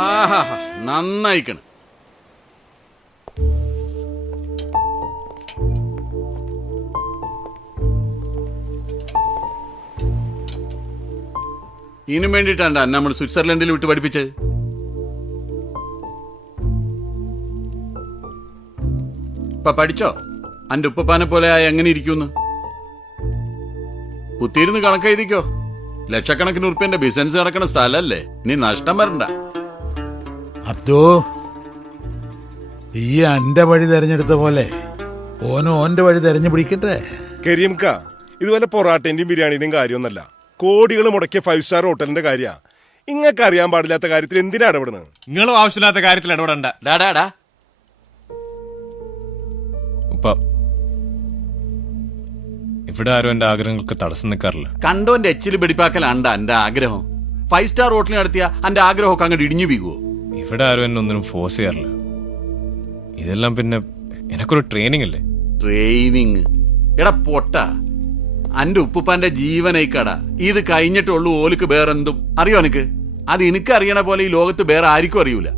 ആഹാ നന്നായിക്കണ്. ഇതിനും വേണ്ടിട്ടാണ്ടാ നമ്മൾ സ്വിറ്റ്സർലൻഡിൽ വിട്ട് പഠിപ്പിച്ചത്. ഇപ്പൊ പഠിച്ചോ അന്റെ ഉപ്പപ്പാനെ പോലെ എങ്ങനെ ഇരിക്കൂന്ന്? കുത്തിയിരുന്ന് കണക്കെഴുതിക്കോ. ലക്ഷക്കണക്കിന് ഉറുപ്പ്യന്റെ ബിസിനസ് നടക്കണ സ്ഥലല്ലേ, നീ നഷ്ടം വരണ്ട. അബ്ദു, ഈ അന്റെ വഴി തെരഞ്ഞെടുത്ത പോലെ ഓനും ഓന്റെ വഴി തെരഞ്ഞു പിടിക്കട്ടെ. കരീംക്ക, ഇതുപോലെ പൊറാട്ടന്റെയും ബിരിയാണിന്റെയും കാര്യമൊന്നല്ല, കോടികൾ മുടക്കിയ 5 സ്റ്റാർ ഹോട്ടലിന്റെ കാര്യ. ഇങ്ങക്ക് അറിയാൻ പാടില്ലാത്ത കാര്യത്തിൽ എന്തിനാ ഇടപെടുന്നത്? നിങ്ങളും ആവശ്യമില്ലാത്ത കാര്യത്തിൽ ഇടപെടണ്ട. ഡാടാ ഇവിടെ ആരും എന്റെ ആഗ്രഹങ്ങൾക്ക് തടസ്സം നിൽക്കാറില്ല. കണ്ടോന്റെ എച്ചില് പിടിപ്പാക്കലാണ്ട എന്റെ ആഗ്രഹം. 5 സ്റ്റാർ ഹോട്ടലിൽ നടത്തിയ എന്റെ ആഗ്രഹമൊക്കെ അങ്ങോട്ട് ഇടിഞ്ഞു വീകുവോ? ഇവിടെ ആരും എന്നെ ഒന്നിനും ഫോഴ്സ് ചെയ്യാറില്ല. ഇതെല്ലാം പിന്നെ എനക്കൊരു ട്രെയിനിങ് അല്ലേ. ട്രെയിനിങ് എടാ പൊട്ട, അന്റെ ഉപ്പുപ്പാന്റെ ജീവനയിക്കടാ. ഇത് കഴിഞ്ഞിട്ടുള്ളൂ ഓലിക്ക് വേറെന്തും അറിയോ? എനിക്ക് അത് എനിക്ക് അറിയണ പോലെ ഈ ലോകത്ത് വേറെ ആർക്കും അറിയൂല.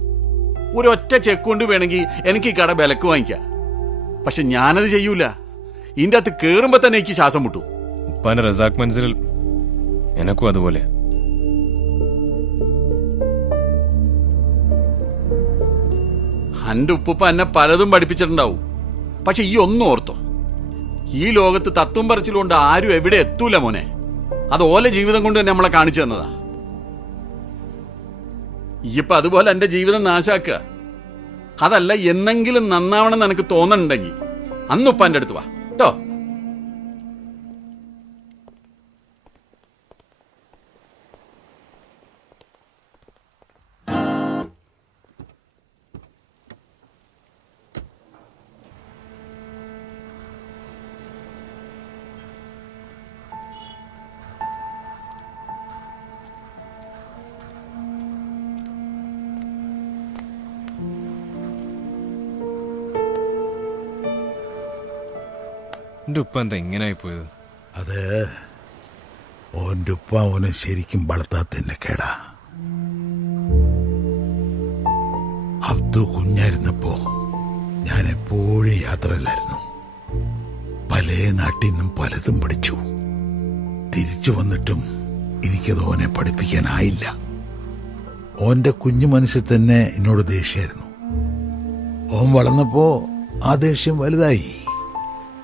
ഒരൊറ്റ ചെക്ക് കൊണ്ട് വേണമെങ്കിൽ എനിക്ക് ഈ കട വിലക്ക് വാങ്ങിക്കാം. പക്ഷെ ഞാനത് ചെയ്യൂല. ഇതിന്റെ അകത്ത് കേറുമ്പോ തന്നെ എനിക്ക് ശ്വാസം മുട്ടു. ഉപ്പാന്റെ റസാഖ് മനസ്സിൽ എനക്കും അതുപോലെ. അന്റെ ഉപ്പുപ്പ എന്നെ പലതും പഠിപ്പിച്ചിട്ടുണ്ടാവും. പക്ഷെ ഈ ഒന്നും ഓർത്തോ, ഈ ലോകത്ത് തത്വം പറച്ചിലുകൊണ്ട് ആരും എവിടെ എത്തൂല മോനെ. അത് ഓലെ ജീവിതം കൊണ്ട് തന്നെ നമ്മളെ കാണിച്ചു തന്നതാ. ഇപ്പൊ അതുപോലെ എന്റെ ജീവിതം നാശാക്കുക. അതല്ല, എന്നെങ്കിലും നന്നാവണം എന്ന് എനിക്ക് തോന്നണുണ്ടെങ്കിൽ അന്നുപ്പാന്റെ അടുത്ത് വാ കേട്ടോ. എന്റെ ഉപ്പ എന്താ ഇങ്ങനായി പോയത്? അത് ഓന്റെ ഉപ്പ ഓനെ ശരിക്കും വളർത്താത്തതിന്റെ കേടാ. അബ്ദു കുഞ്ഞായിരുന്നപ്പോ ഞാൻ എപ്പോഴും യാത്രയിലായിരുന്നു. പല നാട്ടിൽ നിന്നും പലതും പഠിച്ചു. തിരിച്ചു വന്നിട്ടും എനിക്കത് ഓനെ പഠിപ്പിക്കാനായില്ല. ഓന്റെ കുഞ്ഞു മനസ്സിൽ തന്നെ എന്നോട് ദേഷ്യമായിരുന്നു. ഓൻ വളർന്നപ്പോ ആ ദേഷ്യം വലുതായി.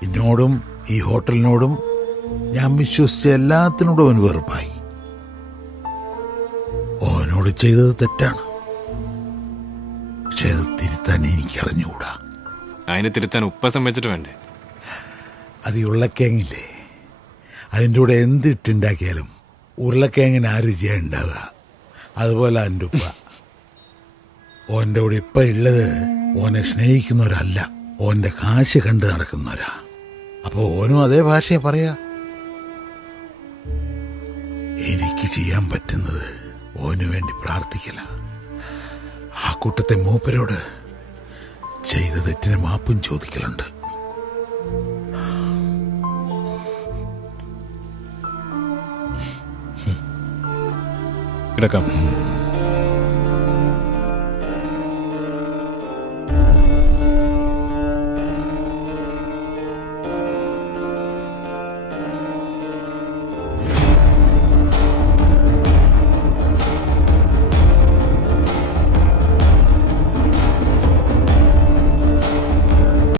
എന്നോടും ഈ ഹോട്ടലിനോടും ഞാൻ വിശ്വസിച്ച എല്ലാത്തിനോടും അവന് വെറുപ്പായി. ഓനോട് ചെയ്തത് തെറ്റാണ്, പക്ഷെ അത് തിരുത്താൻ എനിക്കറിഞ്ഞുകൂടാ. അതിനെ തിരുത്താൻ ഉപ്പ സമ്മതിച്ചിട്ട് വേണ്ടേ? അത് ഈ ഉരുളക്കിഴങ്ങില്ലേ, അതിൻ്റെ കൂടെ എന്തിട്ടുണ്ടാക്കിയാലും ഉരുളക്കിഴങ്ങിന് ആ രുചിയാ ഉണ്ടാവുക. അതുപോലെ എൻ്റെ ഉപ്പ. ഓൻ്റെ കൂടെ ഇപ്പം ഉള്ളത് ഓനെ സ്നേഹിക്കുന്നവരല്ല, ഓൻ്റെ കാശ് കണ്ട് നടക്കുന്നവരാ. അപ്പോൾ ഓനും അതേ ഭാഷയെ പറയാ. എനിക്ക് ചെയ്യാൻ പറ്റുന്നത് ഓന് വേണ്ടി പ്രാർത്ഥിക്കല. ആ കൂട്ടത്തെ മൂപ്പരോട് ചെയ്ത തെറ്റിന് മാപ്പും ചോദിക്കലുണ്ട്. കിടക്കാം.